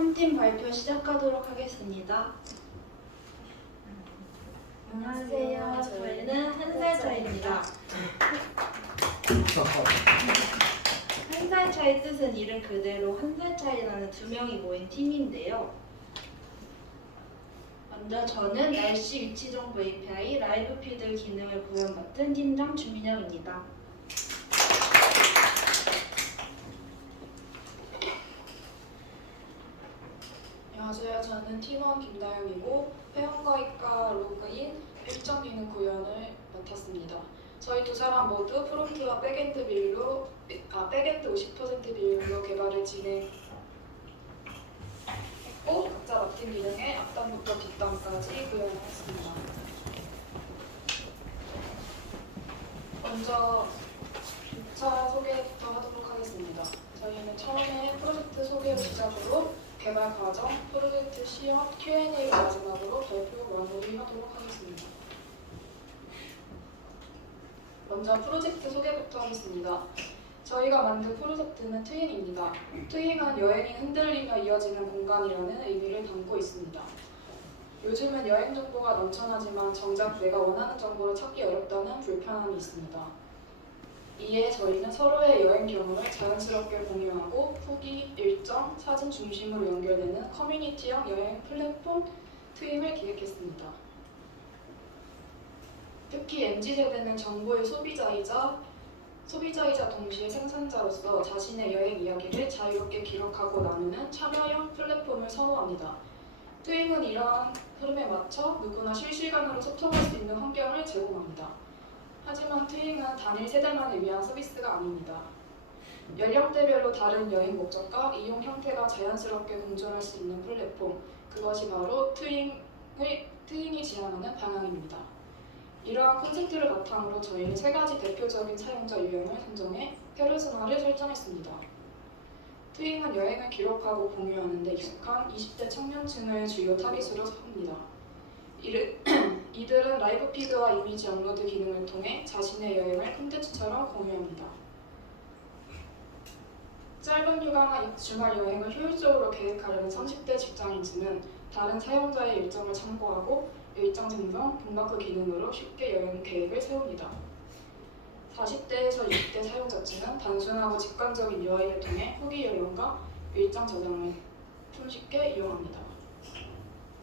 3팀 발표 시작하도록 하겠습니다. 안녕하세요. 저희는 한 살 차이입니다. 한 살 차이 뜻은 이름 그대로 한 살 차이 나는 두 명이 모인 팀인데요. 먼저 저는 날씨 위치 정보 API 라이브 피드 기능을 구현받은 팀장 주민영입니다. 안녕하세요. 저는 팀원 김다영이고 회원가입과 로그인 일정 기능 구현을 맡았습니다. 저희 두 사람 모두 프론트와 백엔드 비율로 백엔드 50% 비율로 개발을 진행했고 각자 맡은 기능의 앞단부터 뒷단까지 구현을 했습니다. 먼저 6차 소개부터 하도록 하겠습니다. 저희는 처음에 프로젝트 소개를 시작으로 개발 과정, 프로젝트 시험, Q&A를 마지막으로 발표 마무리하도록 하겠습니다. 먼저 프로젝트 소개부터 하겠습니다. 저희가 만든 프로젝트는 트윙입니다. 트윙은 여행이 흔들리며 이어지는 공간이라는 의미를 담고 있습니다. 요즘은 여행 정보가 넘쳐나지만 정작 내가 원하는 정보를 찾기 어렵다는 불편함이 있습니다. 이에 저희는 서로의 여행 경험을 자연스럽게 공유하고 후기, 일정, 사진 중심으로 연결되는 커뮤니티형 여행 플랫폼 트윙을 기획했습니다. 특히 MZ세대는 정보의 소비자이자 동시에 생산자로서 자신의 여행 이야기를 자유롭게 기록하고 나누는 참여형 플랫폼을 선호합니다. 트윙은 이러한 흐름에 맞춰 누구나 실시간으로 소통할 수 있는 환경을 제공합니다. 하지만 트윙은 단일 세대만을 위한 서비스가 아닙니다. 연령대별로 다른 여행 목적과 이용 형태가 자연스럽게 공존할 수 있는 플랫폼, 그것이 바로 트윙이 지향하는 방향입니다. 이러한 콘셉트를 바탕으로 저희는 세 가지 대표적인 사용자 유형을 선정해 페르소나를 설정했습니다. 트윙은 여행을 기록하고 공유하는 데 익숙한 20대 청년층을 주요 타깃으로 삼습니다. 이들은 라이브 피드와 이미지 업로드 기능을 통해 자신의 여행을 콘텐츠처럼 공유합니다. 짧은 휴가나 주말 여행을 효율적으로 계획하려는 30대 직장인층은 다른 사용자의 일정을 참고하고 일정 생성, 북마크 기능으로 쉽게 여행 계획을 세웁니다. 40대에서 60대 사용자층은 단순하고 직관적인 UI를 통해 후기 열람과 일정 저장을 손쉽게 이용합니다.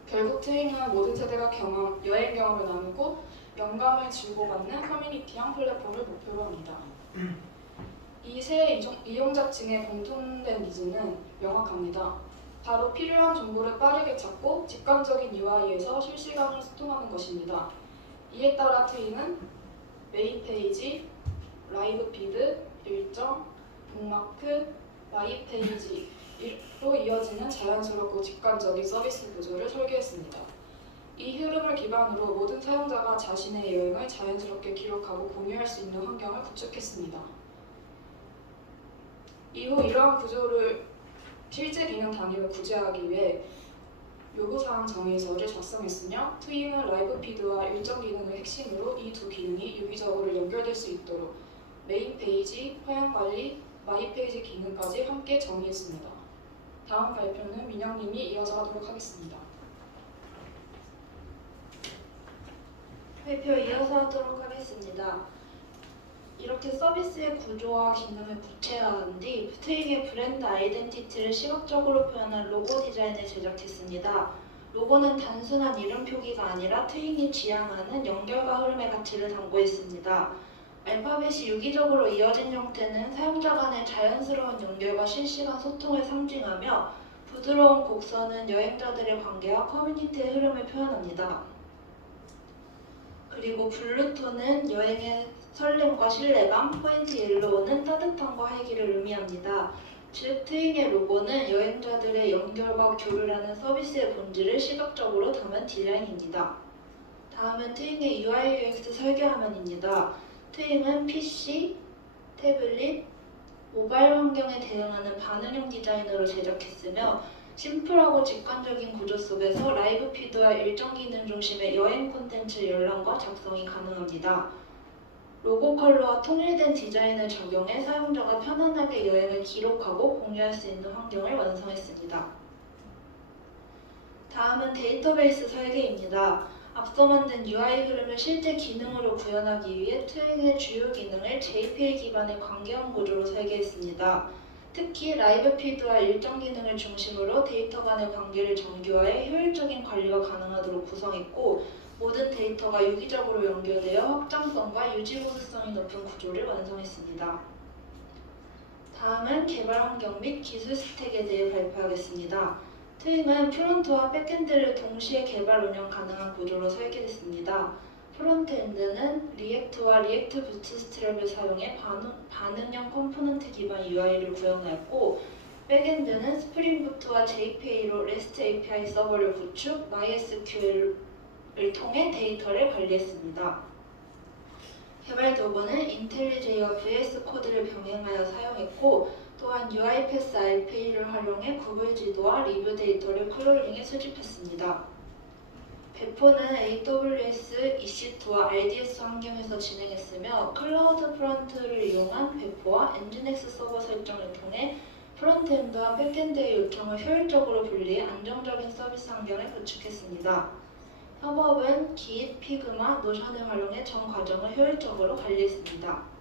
결국 트윙은 모든 세대가 여행 경험을 나누고 영감을 주고받는 커뮤니티형 플랫폼을 목표로 합니다. 이 세 이용자층의 공통된 니즈는 명확합니다. 바로 필요한 정보를 빠르게 찾고 직관적인 UI에서 실시간으로 소통하는 것입니다. 이에 따라 트윙은 메인 페이지, 라이브 피드, 일정, 북마크, 마이 페이지로 이어지는 자연스럽고 직관적인 서비스 구조를 설계했습니다. 이 흐름을 기반으로 모든 사용자가 자신의 여행을 자연스럽게 기록하고 공유할 수 있는 환경을 구축했습니다. 이후 이러한 구조를 실제 기능 단위로 구제하기 위해 요구사항 정의서를 작성했으며 트윙은 라이브 피드와 일정 기능을 핵심으로 이 두 기능이 유기적으로 연결될 수 있도록 메인 페이지, 회원 관리, 마이 페이지 기능까지 함께 정의했습니다. 다음 발표는 민영님이 이어서 하도록 하겠습니다. 발표 이어서 하도록 하겠습니다. 이렇게 서비스의 구조와 기능을 구체화한 뒤 트윙의 브랜드 아이덴티티를 시각적으로 표현한 로고 디자인을 제작했습니다. 로고는 단순한 이름 표기가 아니라 트윙이 지향하는 연결과 흐름의 가치를 담고 있습니다. 알파벳이 유기적으로 이어진 형태는 사용자 간의 자연스러운 연결과 실시간 소통을 상징하며 부드러운 곡선은 여행자들의 관계와 커뮤니티의 흐름을 표현합니다. 그리고 블루톤은 여행의 설렘과 신뢰감, 포인트 옐로우는 따뜻함과 활기를 의미합니다. 즉, 트윙의 로고는 여행자들의 연결과 교류라는 서비스의 본질을 시각적으로 담은 디자인입니다. 다음은 트윙의 UI UX 설계 화면입니다. 트윙은 PC, 태블릿, 모바일 환경에 대응하는 반응형 디자인으로 제작했으며 심플하고 직관적인 구조 속에서 라이브 피드와 일정 기능 중심의 여행 콘텐츠 열람과 작성이 가능합니다. 로고 컬러와 통일된 디자인을 적용해 사용자가 편안하게 여행을 기록하고 공유할 수 있는 환경을 완성했습니다. 다음은 데이터베이스 설계입니다. 앞서 만든 UI 흐름을 실제 기능으로 구현하기 위해 트윙의 주요 기능을 JPA 기반의 관계형 구조로 설계했습니다. 특히 라이브 피드와 일정 기능을 중심으로 데이터 간의 관계를 정교화해 효율적인 관리가 가능하도록 구성했고, 모든 데이터가 유기적으로 연결되어 확장성과 유지 보수성이 높은 구조를 완성했습니다. 다음은 개발 환경 및 기술 스택에 대해 발표하겠습니다. 트윙은 프론트와 백엔드를 동시에 개발 운영 가능한 구조로 설계됐습니다. 프론트엔드는 리액트와 리액트 부트스트랩을 사용해 반응형 컴포넌트 기반 UI를 구현하였고, 백엔드는 스프링부트와 JPA로 REST API 서버를 구축, MySQL을 통해 데이터를 관리했습니다. 개발 도구는 인텔리제이와 VS 코드를 병행하여 사용했고, 또한 UiPath RPA를 활용해 구글 지도와 리뷰 데이터를 크롤링해 수집했습니다. 배포는 AWS EC2와 RDS 환경에서 진행했으며, 클라우드 프론트를 이용한 배포와 엔진엑스 서버 설정을 통해 프론트엔드와 백엔드의 요청을 효율적으로 분리해 안정적인 서비스 환경을 구축했습니다. 협업은 Git, 피그마, 노션을 활용해 전 과정을 효율적으로 관리했습니다.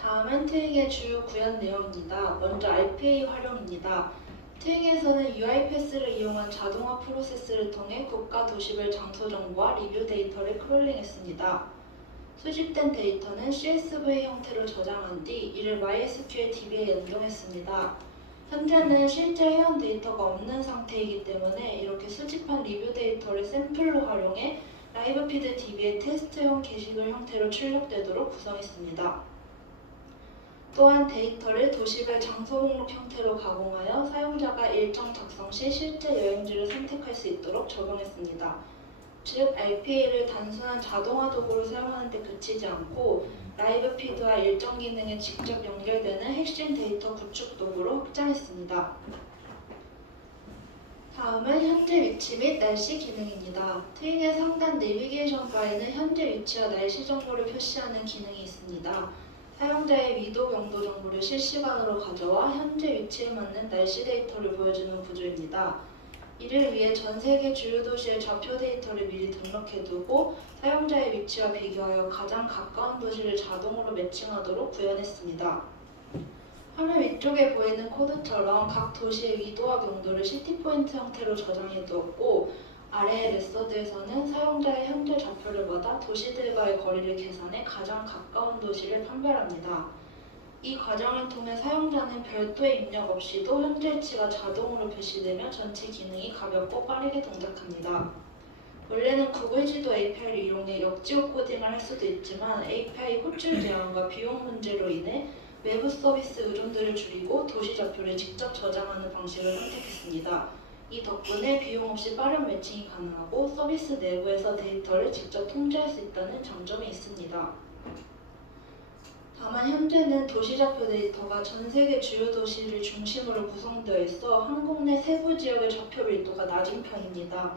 다음은 트윙의 주요 구현 내용입니다. 먼저 RPA 활용입니다. 트윙에서는 UiPath를 이용한 자동화 프로세스를 통해 국가 도시별 장소 정보와 리뷰 데이터를 크롤링했습니다. 수집된 데이터는 CSV 형태로 저장한 뒤 이를 MySQL DB에 연동했습니다. 현재는 실제 회원 데이터가 없는 상태이기 때문에 이렇게 수집한 리뷰 데이터를 샘플로 활용해 라이브 피드 DB의 테스트용 게시글 형태로 출력되도록 구성했습니다. 또한 데이터를 도시별 장소 목록 형태로 가공하여 사용자가 일정 작성 시 실제 여행지를 선택할 수 있도록 적용했습니다. 즉, RPA를 단순한 자동화 도구로 사용하는 데 그치지 않고 라이브 피드와 일정 기능에 직접 연결되는 핵심 데이터 구축 도구로 확장했습니다. 다음은 현재 위치 및 날씨 기능입니다. 트윙의 상단 내비게이션 바에는 현재 위치와 날씨 정보를 표시하는 기능이 있습니다. 사용자의 위도 경보 정보를 실시간으로 가져와 현재 위치에 맞는 날씨 데이터를 보여주는 구조입니다. 이를 위해 전 세계 주요 도시의 좌표 데이터를 미리 등록해두고 사용자의 위치와 비교하여 가장 가까운 도시를 자동으로 매칭하도록 구현했습니다. 화면 위쪽에 보이는 코드처럼 각 도시의 위도와 경도를 시티포인트 형태로 저장해두었고, 아래의 레서드에서는 사용자의 현재 좌표를 받아 도시들과의 거리를 계산해 가장 가까운 도시를 판별합니다. 이 과정을 통해 사용자는 별도의 입력 없이도 현재 위치가 자동으로 표시되며 전체 기능이 가볍고 빠르게 동작합니다. 원래는 구글 지도 API를 이용해 역지워 코딩을 할 수도 있지만 API 호출 제한과 비용 문제로 인해 외부 서비스 의존도를 줄이고 도시 좌표를 직접 저장하는 방식을 선택했습니다. 이 덕분에 비용 없이 빠른 매칭이 가능하고 서비스 내부에서 데이터를 직접 통제할 수 있다는 장점이 있습니다. 다만 현재는 도시좌표 데이터가 전 세계 주요 도시를 중심으로 구성되어 있어 한국 내 세부 지역의 좌표 밀도가 낮은 편입니다.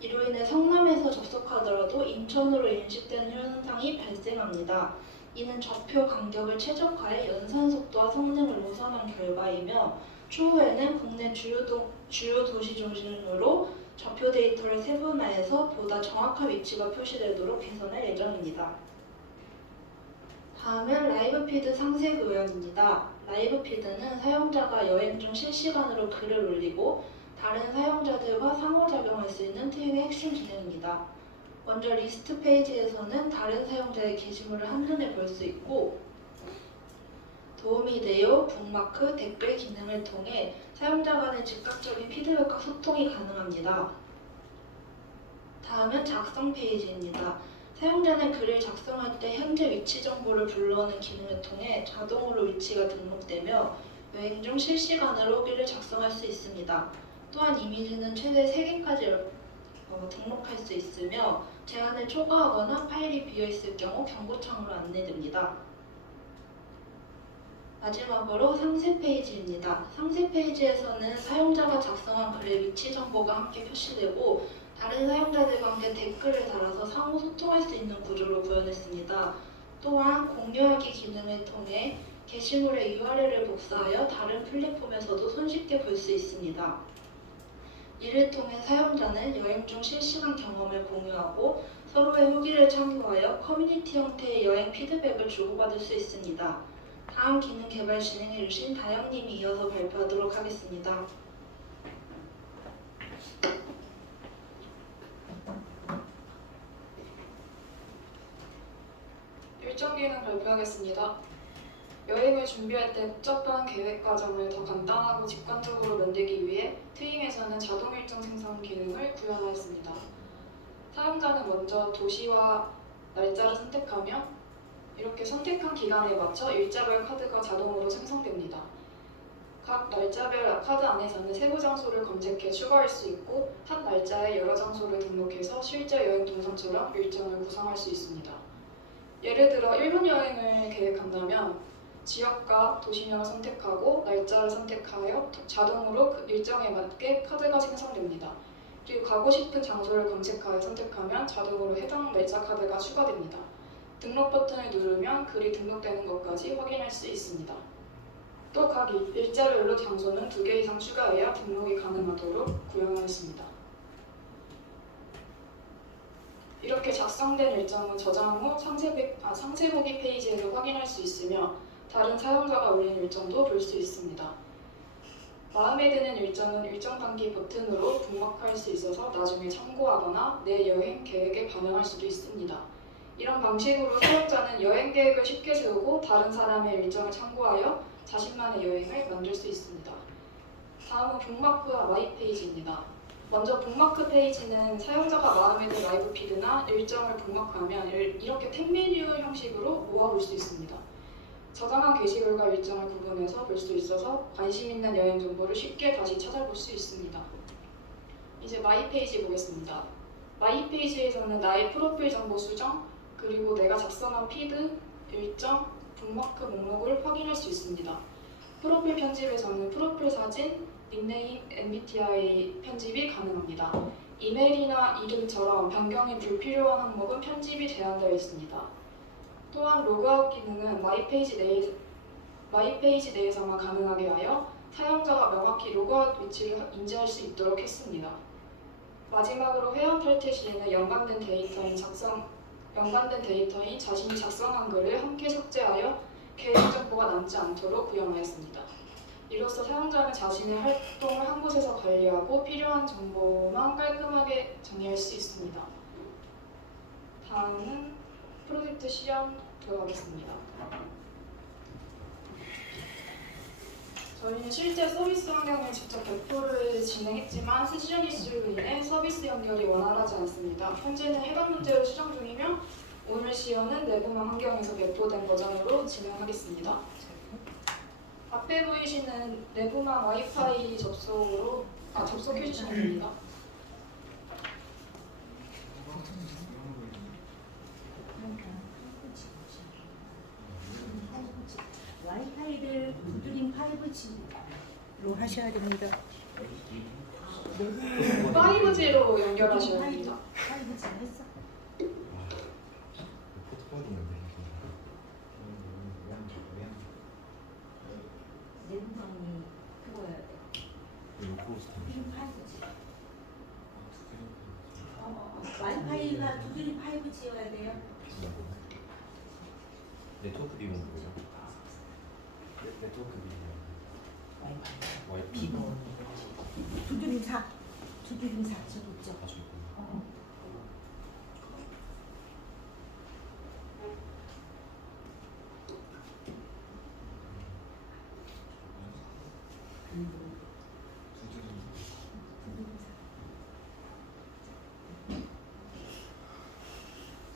이로 인해 성남에서 접속하더라도 인천으로 인식되는 현상이 발생합니다. 이는 좌표 간격을 최적화해 연산 속도와 성능을 우선한 결과이며, 추후에는 국내 주요 도시 중심으로 좌표 데이터를 세분화해서 보다 정확한 위치가 표시되도록 개선할 예정입니다. 다음은 라이브 피드 상세 구현입니다. 라이브 피드는 사용자가 여행 중 실시간으로 글을 올리고 다른 사용자들과 상호작용할 수 있는 트윙의 핵심 기능입니다. 먼저 리스트 페이지에서는 다른 사용자의 게시물을 한눈에 볼 수 있고, 도움이 되어 북마크, 댓글 기능을 통해 사용자 간의 즉각적인 피드백과 소통이 가능합니다. 다음은 작성 페이지입니다. 사용자는 글을 작성할 때 현재 위치 정보를 불러오는 기능을 통해 자동으로 위치가 등록되며 여행 중 실시간으로 글을 작성할 수 있습니다. 또한 이미지는 최대 3개까지 등록할 수 있으며 제한을 초과하거나 파일이 비어있을 경우 경고창으로 안내됩니다. 마지막으로 상세 페이지입니다. 상세 페이지에서는 사용자가 작성한 글의 위치 정보가 함께 표시되고 다른 사용자들과 함께 댓글을 달아서 상호 소통할 수 있는 구조로 구현했습니다. 또한 공유하기 기능을 통해 게시물의 URL을 복사하여 다른 플랫폼에서도 손쉽게 볼 수 있습니다. 이를 통해 사용자는 여행 중 실시간 경험을 공유하고 서로의 후기를 참고하여 커뮤니티 형태의 여행 피드백을 주고받을 수 있습니다. 다음 기능 개발 진행해 주신 다영님이 이어서 발표하도록 하겠습니다. 일정 기능 발표하겠습니다. 여행을 준비할 때 복잡한 계획 과정을 더 간단하고 직관적으로 만들기 위해 트윙에서는 자동 일정 생성 기능을 구현하였습니다. 사용자는 먼저 도시와 날짜를 선택하며 이렇게 선택한 기간에 맞춰 일자별 카드가 자동으로 생성됩니다. 각 날짜별 카드 안에서는 세부 장소를 검색해 추가할 수 있고 한 날짜에 여러 장소를 등록해서 실제 여행 동선처럼 일정을 구성할 수 있습니다. 예를 들어 일본 여행을 계획한다면 지역과 도시명을 선택하고 날짜를 선택하여 자동으로 그 일정에 맞게 카드가 생성됩니다. 그리고 가고 싶은 장소를 검색하여 선택하면 자동으로 해당 날짜 카드가 추가됩니다. 등록 버튼을 누르면 글이 등록되는 것까지 확인할 수 있습니다. 또 각 일자별로 장소는 2개 이상 추가해야 등록이 가능하도록 구현하였습니다. 이렇게 작성된 일정은 저장 후 상세보기 페이지에서 확인할 수 있으며 다른 사용자가 올린 일정도 볼 수 있습니다. 마음에 드는 일정은 일정 단기 버튼으로 북막할 수 있어서 나중에 참고하거나 내 여행 계획에 반영할 수도 있습니다. 이런 방식으로 사용자는 여행 계획을 쉽게 세우고 다른 사람의 일정을 참고하여 자신만의 여행을 만들 수 있습니다. 다음은 북마크와 마이 페이지입니다. 먼저 북마크 페이지는 사용자가 마음에 든 라이브 피드나 일정을 북마크하면 이렇게 탭 메뉴 형식으로 모아볼 수 있습니다. 저장한 게시글과 일정을 구분해서 볼 수 있어서 관심 있는 여행 정보를 쉽게 다시 찾아볼 수 있습니다. 이제 마이 페이지 보겠습니다. 마이 페이지에서는 나의 프로필 정보 수정, 그리고 내가 작성한 피드, 일정, 북마크 목록을 확인할 수 있습니다. 프로필 편집에서는 프로필 사진, 닉네임, MBTI 편집이 가능합니다. 이메일이나 이름처럼 변경이 불필요한 항목은 편집이 제한되어 있습니다. 또한 로그아웃 기능은 마이 페이지 내에서만 가능하게 하여 사용자가 명확히 로그아웃 위치를 인지할 수 있도록 했습니다. 마지막으로 회원 탈퇴 시에는 연관된 데이터인 자신이 작성한 글을 함께 삭제하여 계획 정보가 남지 않도록 구현하였습니다. 이로써 사용자는 자신의 활동을 한 곳에서 관리하고 필요한 정보만 깔끔하게 정리할 수 있습니다. 다음은 프로젝트 시연 들어가겠습니다. 저희는 실제 서비스 환경을 직접 배포를 진행했지만 세션 이슈로 인해 서비스 연결이 원활하지 않습니다. 현재는 해당 문제를 수정 중이며 오늘 시연은 내부망 환경에서 배포된 버전으로 진행하겠습니다. 앞에 보이시는 내부망 와이파이 접속해 주시면 됩니다. 와이파이를 두드림 5G로 하셔야 됩니다. 5G로 연결하셔야 됩니다. 5G 했어? 내부망이 그거야 돼. 두드림 5G. 와이파이가 두드림 5G여야 돼요. 네트워크 비밀은 뭐예요? 네트워크 비밀 와이파이 두드림 4. 두드림 4 저기 있죠. 아, 저기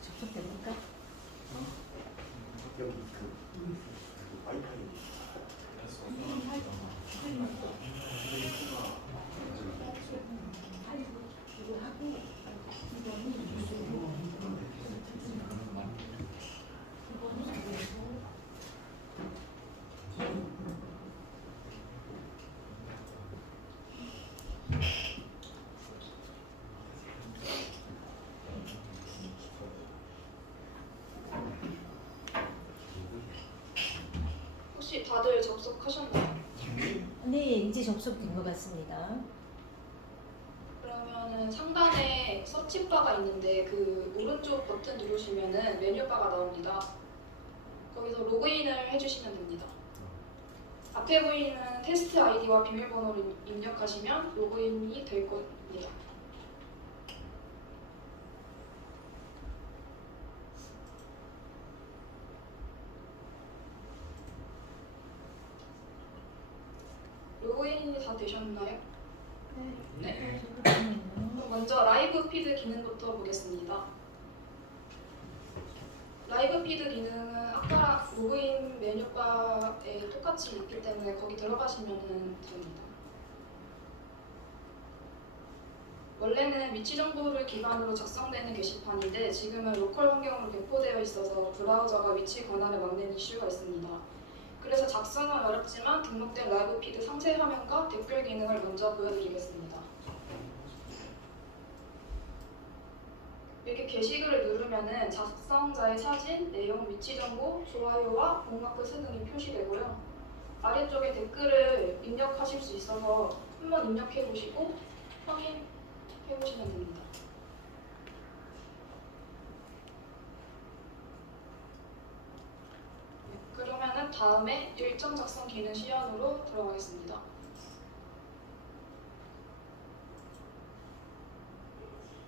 접속됩니까? 여기 와이파이 이거 하고 혹시 다들 접속하셨나요? 네, 이제 접속된 것 같습니다. 보시면은 상단에 서치바가 있는데 그 오른쪽 버튼 누르시면은 메뉴바가 나옵니다. 거기서 로그인을 해주시면 됩니다. 앞에 보이는 테스트 아이디와 비밀번호를 입력하시면 로그인이 될 겁니다. 로그인이 다 되셨나요? 네. 그럼 먼저 라이브 피드 기능부터 보겠습니다. 라이브 피드 기능은 아까 로그인 메뉴바에 똑같이 있기 때문에 거기 들어가시면 됩니다. 원래는 위치 정보를 기반으로 작성되는 게시판인데 지금은 로컬 환경으로 배포되어 있어서 브라우저가 위치 권한을 막는 이슈가 있습니다. 그래서 작성은 어렵지만 등록된 라이브 피드 상세 화면과 댓글 기능을 먼저 보여드리겠습니다. 이렇게 게시글을 누르면은 작성자의 사진, 내용, 위치 정보, 좋아요와 복마크 등이 표시되고요. 아래쪽에 댓글을 입력하실 수 있어서 한번 입력해 보시고 확인해 보시면 됩니다. 그러면은 다음에 일정 작성 기능 시연으로 들어가겠습니다.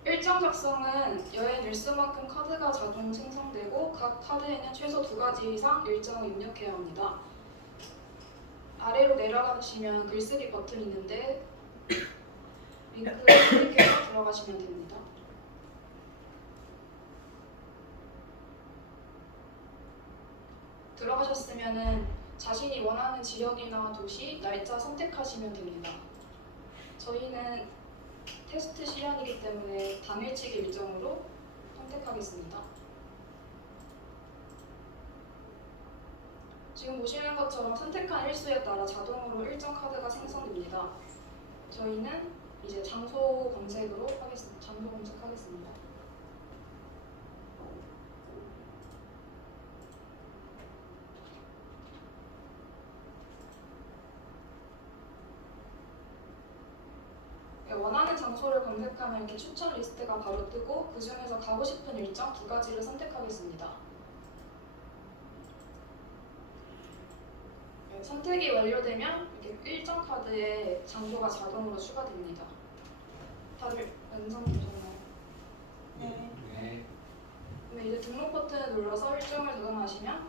일정 작성은 여행 일수만큼 카드가 자동 생성되고 각 카드에는 최소 2가지 이상 일정을 입력해야 합니다. 아래로 내려가시면 글쓰기 버튼이 있는데 링크를 클릭해서 들어가시면 됩니다. 들어가셨으면 자신이 원하는 지역이나 도시, 날짜 선택하시면 됩니다. 저희는 테스트 시연이기 때문에 당일치기 일정으로 선택하겠습니다. 지금 보시는 것처럼 선택한 일수에 따라 자동으로 일정 카드가 생성됩니다. 저희는 이제 장소 검색으로 하겠습니다. 장소 검색하겠습니다. 원하는 장소를 검색하면 이렇게 추천 리스트가 바로 뜨고 그 중에서 가고 싶은 일정 2가지를 선택하겠습니다. 선택이 완료되면 이렇게 일정 카드에 장소가 자동으로 추가됩니다. 다들 완성되셨나요? 네. 그럼 이제 등록 버튼을 눌러서 일정을 저장하시면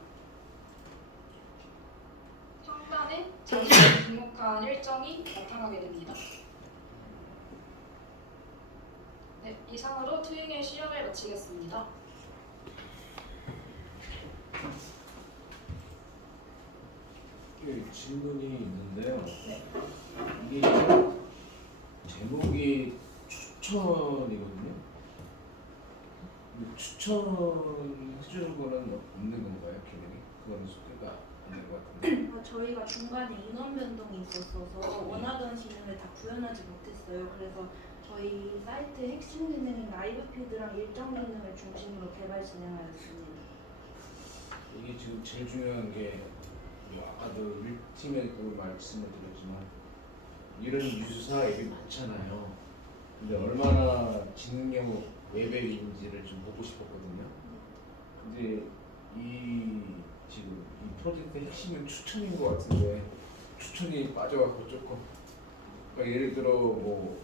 상단에 자신이 등록한 일정이 나타나게 됩니다. 네, 이상으로 트윙의 시연을 마치겠습니다. 질문이 있는데요. 이게 제목이 추천이거든요. 근데 추천해주는 거는 없는 건가요, 기능이? 그거는 소개가 안 될 것 같은데. 저희가 중간에 인원 변동이 있었어서 원하던 기능을 다 구현하지 못했어요. 그래서 저희 사이트의 핵심 기능인 라이브 피드랑 일정 기능을 중심으로 개발 진행하였습니다. 이게 지금 제일 중요한 게 아까도 1팀에도 말씀을 드렸지만 이런 유사 앱이 많잖아요. 근데 얼마나 지능형 웹앱인지를 좀 보고 싶었거든요. 근데 지금 이 프로젝트의 핵심은 추천인 것 같은데 추천이 빠져갖고 조금 그러니까 예를 들어 뭐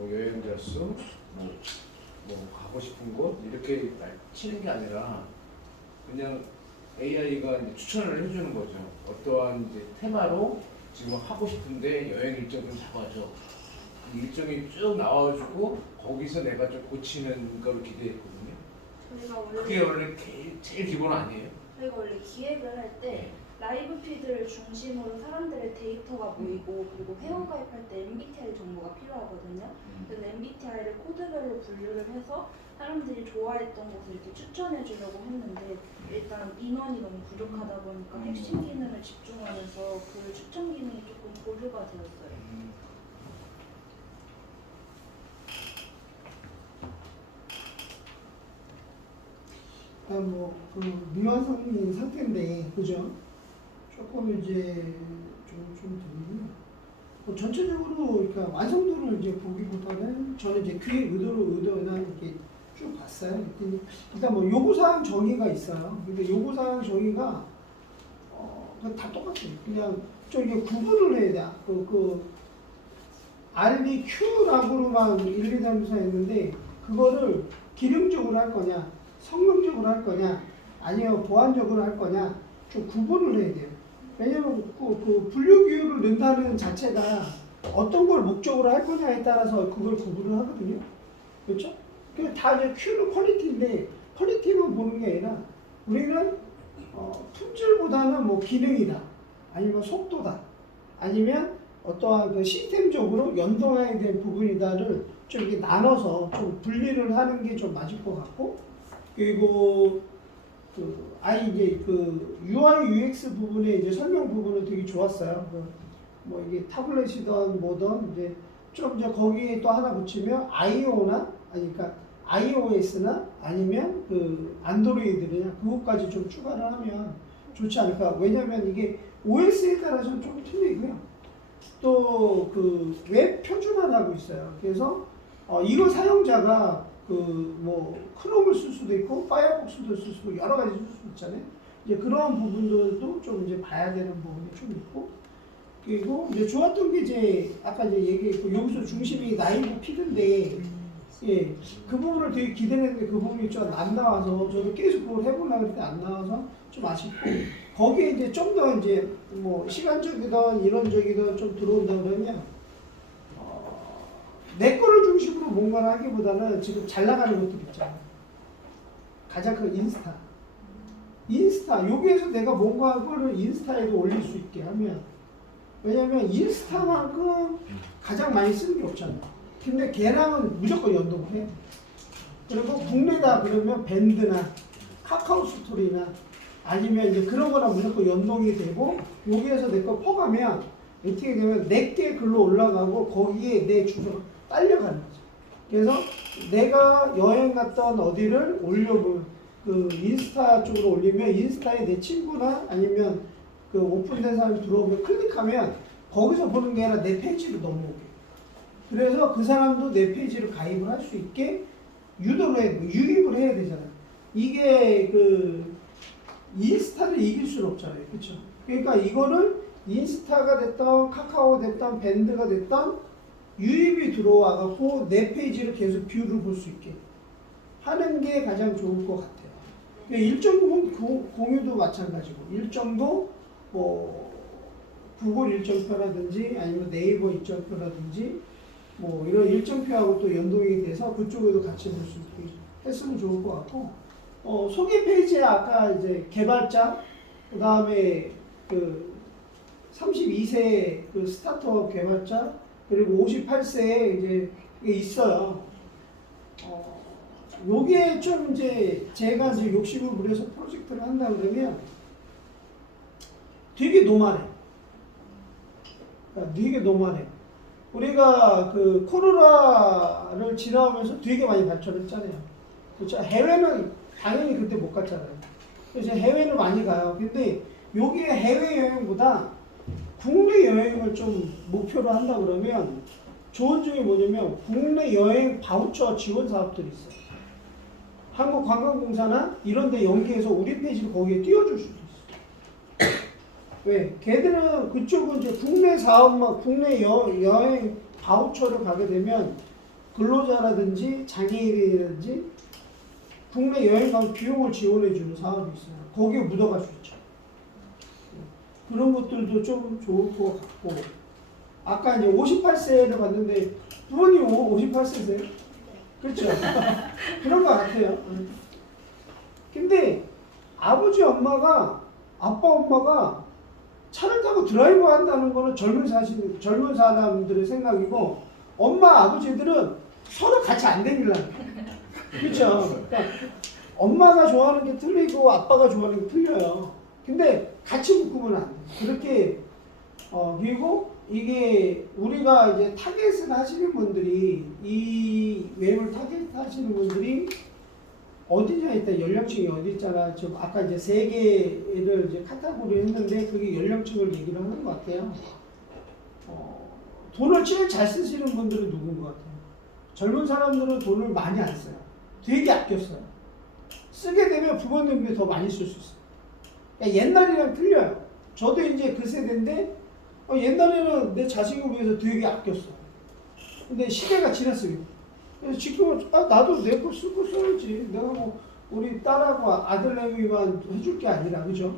여행자 수, 뭐 가고 싶은 곳 이렇게 치는 게 아니라 그냥 AI가 이제 추천을 해주는 거죠. 어떠한 이제 테마로 지금 하고 싶은데 여행 일정 좀 잡아줘. 이 일정이 쭉 나와주고 거기서 내가 좀 고치는 걸 기대했거든요. 그게 원래 제일 기본 아니에요? 저희가 원래 기획을 할 때 라이브 피드를 중심으로 사람들의 데이터가 모이고 그리고 회원가입할 때 MBTI 정보가 필요하거든요. 그래서 MBTI를 코드별로 분류를 해서 사람들이 좋아했던 곳을 이렇게 추천해 주려고 했는데 일단 인원이 너무 부족하다 보니까 핵심 기능을 집중하면서 그 추천 기능이 조금 보류가 되었어요. 그 미완성 상태인데 그죠? 조금 이제 좀 되는군요. 전체적으로 그러니까 완성도를 이제 보기보다는 저는 이제 기획 의도나 이렇게 쭉 봤어요. 그랬더니 일단 뭐 요구사항 정의가 있어요. 근데 요구사항 정의가 그거 다 똑같아요. 그냥 좀 이게 구분을 해야 돼. RBQ라고로만 1, 2, 3, 4 했는데 그거를 기능적으로 할 거냐, 성능적으로 할 거냐, 아니면 보안적으로 할 거냐 좀 구분을 해야 돼요. 왜냐면 그 분류 기호를 넣는다는 자체가 어떤 걸 목적으로 할 거냐에 따라서 그걸 구분을 하거든요. 그렇죠? 그 다 이제 Q는 퀄리티인데 퀄리티만 보는 게 아니라 우리는 품질보다는 뭐 기능이다, 아니면 속도다, 아니면 어떠한 그 시스템적으로 연동해야 될 부분이다를 좀 이렇게 나눠서 좀 분리를 하는 게 좀 맞을 것 같고, 그리고 이제 UI UX 부분에 이제 설명 부분은 되게 좋았어요. 뭐 이게 타블렛이든 뭐든 이제 좀 이제 거기에 또 하나 붙이면 그러니까 iOS나 아니면 안드로이드냐 그것까지 좀 추가를 하면 좋지 않을까. 왜냐면 이게 OS에 따라서 좀 틀리고요. 또 웹 표준화하고 있어요. 그래서 이거 사용자가 뭐 크롬을 쓸 수도 있고 파이어폭스도 쓸 수도 여러 가지 쓸 수 있잖아요. 이제 그런 부분들도 좀 이제 봐야 되는 부분이 좀 있고, 그리고 이제 좋았던 게 이제 아까 이제 얘기했고 여기서 중심이 나이브 피드인데 예, 그 부분을 되게 기대했는데 그 부분이 좀 안 나와서 저도 계속 그걸 해보려고 했는데 안 나와서 좀 아쉽고, 거기에 이제 좀 더 이제 뭐 시간적이든 이론적이든 좀 들어온다 그러면 내 거를 중심으로 뭔가를 하기보다는 지금 잘 나가는 것들 있잖아요. 가장 큰 인스타 여기에서 내가 뭔가 그거를 인스타에도 올릴 수 있게 하면, 왜냐면 인스타만큼 가장 많이 쓰는 게 없잖아요. 근데 걔랑은 무조건 연동을 해. 그리고 국내다 그러면 밴드나 카카오 스토리나 아니면 이제 그런 거랑 무조건 연동이 되고, 여기에서 내 거 퍼가면 어떻게 되면 내게 글로 올라가고 거기에 내 주소가 딸려가는 거죠. 그래서 내가 여행 갔던 어디를 올려볼 인스타 쪽으로 올리면 인스타에 내 친구나 아니면 오픈된 사람이 들어오면 클릭하면 거기서 보는 게 아니라 내 페이지로 넘어오게. 그래서 그 사람도 내 페이지로 가입을 할 수 있게 유도를 해야 되고 유입을 해야 되잖아요. 이게 인스타를 이길 수는 없잖아요. 그렇죠? 그러니까 이거를 인스타가 됐던 카카오가 됐던 밴드가 됐던 유입이 들어와갖고 내 페이지를 계속 뷰를 볼 수 있게 하는 게 가장 좋을 것 같아요. 일정 부분 공유도 마찬가지고, 일정도 뭐 구글 일정표라든지 아니면 네이버 일정표라든지 뭐 이런 일정표하고 또 연동이 돼서 그쪽에도 같이 볼 수 있게 했으면 좋을 것 같고, 소개 페이지에 아까 이제 개발자, 그 다음에 32세 스타트업 개발자, 그리고 58세에 이제 이게 있어요. 요게 좀 이제 제가 이제 욕심을 부려서 프로젝트를 한다 그러면 되게 노멀해. 되게 노멀해. 우리가 코로나를 지나오면서 되게 많이 발전했잖아요. 그렇죠? 해외는 당연히 그때 못 갔잖아요. 그래서 해외는 많이 가요. 근데 여기에 해외여행보다 국내 여행을 좀 목표로 한다 그러면 좋은 점이 뭐냐면 국내 여행 바우처 지원 사업들이 있어요. 한국관광공사나 이런 데 연계해서 우리 페이지를 거기에 띄워줄 수도 있어요. 왜? 걔들은 그쪽은 이제 국내 사업만, 국내 여행 바우처를 가게 되면 근로자라든지 장애인이라든지 국내 여행 가면 비용을 지원해주는 사업이 있어요. 거기에 묻어갈 수 있죠. 그런 것들도 좀 좋을 것 같고, 아까 이제 58세를 봤는데 부모님 58세세요? 그렇죠? 그런 것 같아요. 근데 아버지 엄마가, 아빠 엄마가 차를 타고 드라이브 한다는 거는 젊은 사람들의 생각이고, 엄마 아버지들은 서로 같이 안 다니려는 거예요. 그렇죠? 그러니까 엄마가 좋아하는 게 틀리고 아빠가 좋아하는 게 틀려요. 근데 같이 묶으면 안 돼요. 그렇게 그리고 이게 우리가 이제 타겟을 하시는 분들이, 이 웹을 타겟 하시는 분들이 어디냐 있다, 연령층이 어디 있잖아. 지금 아까 이제 3개를 이제 카테고리 했는데 그게 연령층을 얘기를 하는 것 같아요. 돈을 제일 잘 쓰시는 분들은 누군 것 같아요? 젊은 사람들은 돈을 많이 안 써요. 되게 아껴 써요. 쓰게 되면 부모님이 더 많이 쓸 수 있어요. 그러니까 옛날이랑 틀려요. 저도 이제 그 세대인데 옛날에는 내 자식을 위해서 되게 아꼈어. 근데 시대가 지났어요. 그래서 지금은 나도 내 거 쓸 거 써야지. 내가 뭐 우리 딸하고 아들내미만 해줄 게 아니라 그죠?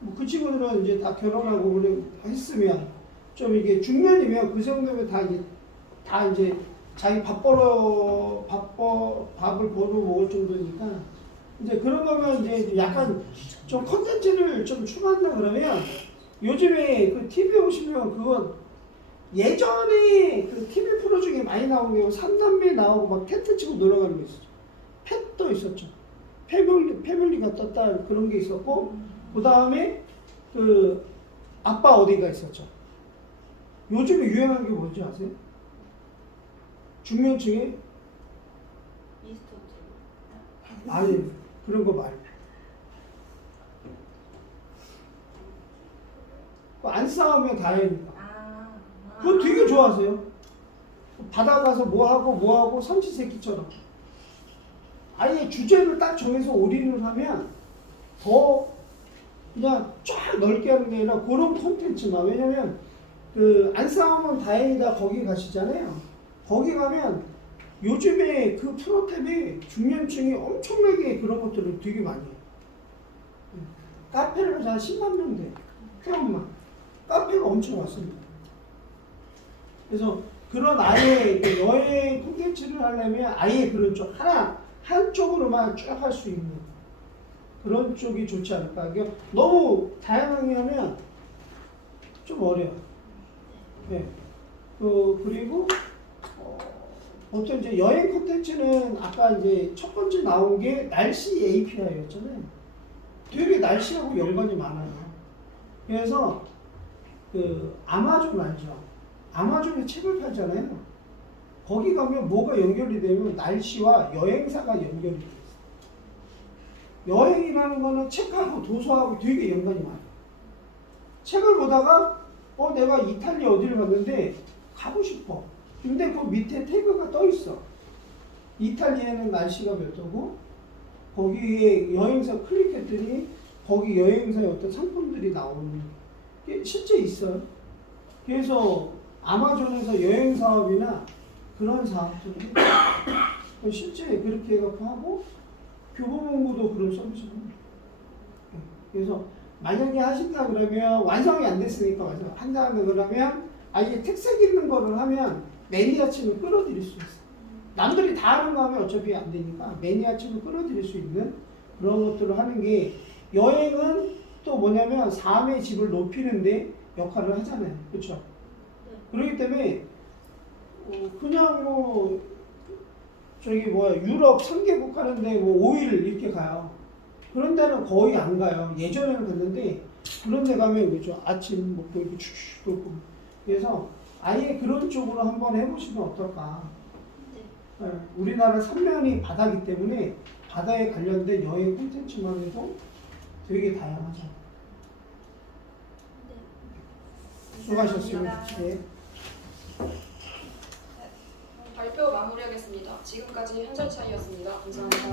뭐 그 친구들은 이제 다 결혼하고 그래 했으면 좀 이게 중년이면 그 정도면 다 이제 자기 밥을 벌어 먹을 정도니까 이제 그런 거면 이제 약간 좀 콘텐츠를 좀 추가한다 그러면 요즘에 그 TV 보시면 그거 예전에 그 TV 프로 중에 많이 나온 게 삼남매 나오고 막 텐트 치고 놀러 가는 게 있었죠. 펫도 있었죠. 패밀리가 떴다 그런 게 있었고 그 다음에 그 아빠 어디가 있었죠. 요즘에 유행한 게 뭔지 아세요? 중년층에 미스터 아니 그런 거 말고 안 싸우면 다행이다. 그거 되게 좋아하세요. 바다 가서 뭐 하고 삼시세끼처럼 아예 주제를 딱 정해서 올인을 하면 더 그냥 쫙 넓게 하는 게 아니라 그런 콘텐츠만. 왜냐면 그 안 싸우면 다행이다 거기 가시잖아요. 거기 가면 요즘에 그 프로템에 중년층이 엄청나게 그런 것들을 되게 많이 해요. 카페를 가서 한 10만 명 돼. 회원만. 카페가 엄청 왔습니다. 그래서 그런 아예 그 여행 콘텐츠를 하려면 아예 그런 쪽 한쪽으로만 쭉 할 수 있는 그런 쪽이 좋지 않을까. 너무 다양하게 하면 좀 어려워. 네. 그리고 보통 이제 여행 콘텐츠는 아까 이제 첫 번째 나온 게 날씨 API였잖아요. 되게 날씨하고 연관이 많아요. 그래서 그 아마존 알죠? 아마존에 책을 팔잖아요. 거기 가면 뭐가 연결이 되면 날씨와 여행사가 연결이 돼 있어요. 여행이라는 거는 책하고 도서하고 되게 연관이 많아요. 책을 보다가 내가 이탈리아 어디를 갔는데 가고 싶어. 근데 그 밑에 태그가 떠 있어. 이탈리아는 날씨가 몇 도고 거기에 여행사 클릭했더니 거기 여행사의 어떤 상품들이 나오는 게 실제 있어요. 그래서 아마존에서 여행 사업이나 그런 사업들을 실제 그렇게 해갖고 하고 교보문고도 그런 서비스를 합니다. 그래서 만약에 하신다 그러면 완성이 안 됐으니까 한다 그러면 아예 특색 있는 거를 하면 매니아층을 끌어들일 수 있어요. 남들이 다 하는 거 하면 어차피 안 되니까 매니아층을 끌어들일 수 있는 그런 것들을 하는 게 여행은 또 뭐냐면 삶의 질을 높이는데 역할을 하잖아요. 그렇죠? 그렇기 때문에 그냥 뭐 유럽 3개국 가는데 뭐 5일 이렇게 가요. 그런 데는 거의 안 가요. 예전에는 갔는데 그런 데 가면 그죠 아침 먹고 이렇게 축축 돌고 그래서 아예 그런 쪽으로 한번 해보시면 어떨까. 네. 우리나라 삼면이 바다기 때문에 바다에 관련된 여행 콘텐츠만 해도 되게 다양하죠. 수고하셨습니다. 네. 발표 마무리하겠습니다. 지금까지 현철차이였습니다. 감사합니다.